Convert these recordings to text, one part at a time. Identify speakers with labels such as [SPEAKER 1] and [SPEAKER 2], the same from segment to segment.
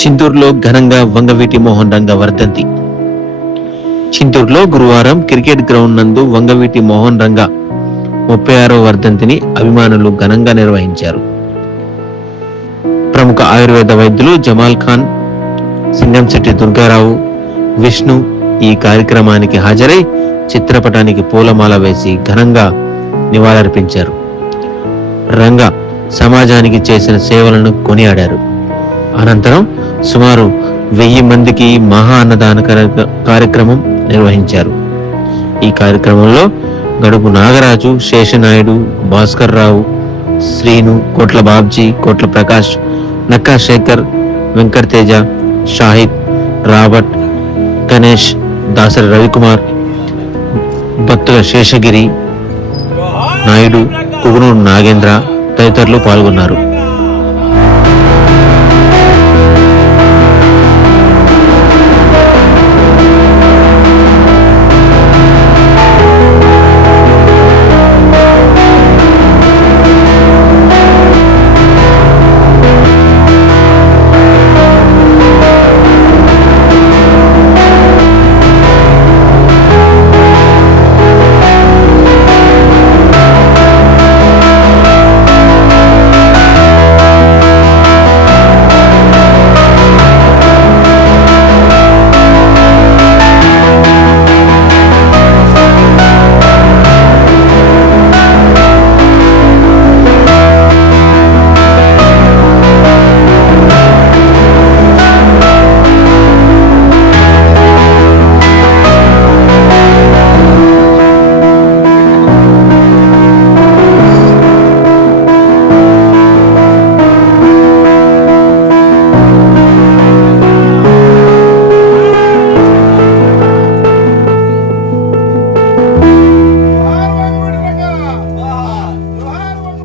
[SPEAKER 1] చింతూరులో ఘనంగా వంగవీటి మోహన్ రంగ వర్ధంతి చింతూరులో గురువారం క్రికెట్ గ్రౌండ్ నందు వంగవీటి మోహన్ రంగ ముప్పై ఆరో వర్ధంతిని అభిమానులు ఘనంగా నిర్వహించారు. ప్రముఖ ఆయుర్వేద వైద్యులు జమాల్ ఖాన్ సింగంశెట్టి దుర్గారావు విష్ణు ఈ కార్యక్రమానికి హాజరై చిత్రపటానికి పూలమాల వేసి ఘనంగా నివాళులర్పించారు. రంగ సమాజానికి చేసిన సేవలను కొనియాడారు. అనంతరం సుమారు వెయ్యి మందికి మహా అన్నదాన కార్యక్రమం నిర్వహించారు. ఈ కార్యక్రమంలో గడుపు నాగరాజు శేషనాయుడు భాస్కర్ రావు శ్రీను కోట్ల బాబ్జీ కోట్ల ప్రకాష్ నక్కా శేఖర్ వెంకటతేజ షాహిద్ రాబర్ట్ గణేష్ దాసరి రవికుమార్ భక్తుల శేషగిరి నాయుడు కుగునూరు నాగేంద్ర తదితరులు పాల్గొన్నారు.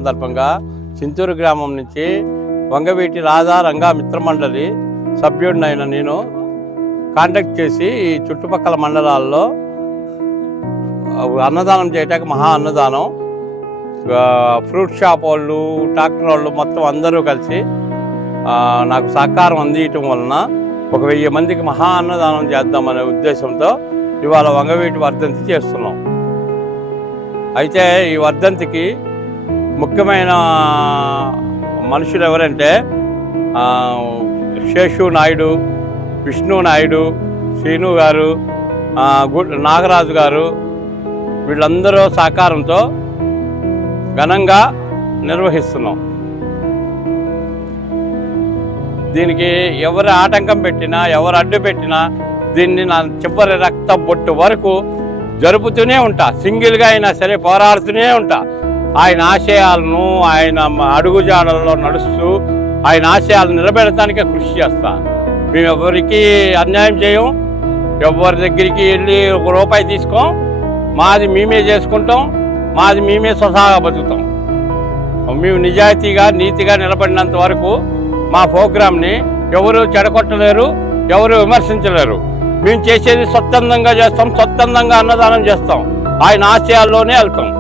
[SPEAKER 2] సందర్భంగా చింతూరు గ్రామం నుంచి వంగవీటి రాధా రంగా మిత్రమండలి సభ్యుడినైన నేను కాంటాక్ట్ చేసి ఈ చుట్టుపక్కల మండలాల్లో అన్నదానం చేయటానికి మహా అన్నదానం. ఫ్రూట్ షాప్ వాళ్ళు ట్రాక్టర్ వాళ్ళు మొత్తం అందరూ కలిసి నాకు సహకారం అందియటం వలన ఒక వెయ్యి మందికి మహా అన్నదానం చేద్దామనే ఉద్దేశంతో ఇవాళ వంగవీటి వర్ధంతి చేస్తున్నాం. అయితే ఈ వర్ధంతికి ముఖ్యమైన మనుషులు ఎవరంటే శేషు నాయుడు విష్ణు నాయుడు శ్రీను గారు నాగరాజు గారు వీళ్ళందరూ సహకారంతో ఘనంగా నిర్వహిస్తున్నాం. దీనికి ఎవరు ఆటంకం పెట్టినా ఎవరు అడ్డు పెట్టినా దీన్ని నా చివరి రక్త బొట్టు వరకు జరుపుతూనే ఉంటా. సింగిల్గా అయినా సరే పోరాడుతూనే ఉంటా. ఆయన ఆశయాలను ఆయన అడుగుజాడల్లో నడుస్తూ ఆయన ఆశయాలను నిలబెడటానికి కృషి చేస్తా. మేము ఎవరికి అన్యాయం చేయం ఎవరి దగ్గరికి వెళ్ళి ఒక రూపాయి తీసుకోం మాది మేమే చేసుకుంటాం మాది మేమే స్వతహాగా బతుకుతాం. మేము నిజాయితీగా నీతిగా నిలబడినంత వరకు మా ప్రోగ్రామ్ని ఎవరు చెడగొట్టలేరు ఎవరు విమర్శించలేరు. మేము చేసేది స్వచ్ఛందంగా చేస్తాం స్వచ్ఛందంగా అన్నదానం చేస్తాం. ఆయన ఆశయాల్లోనే వెళ్తాం.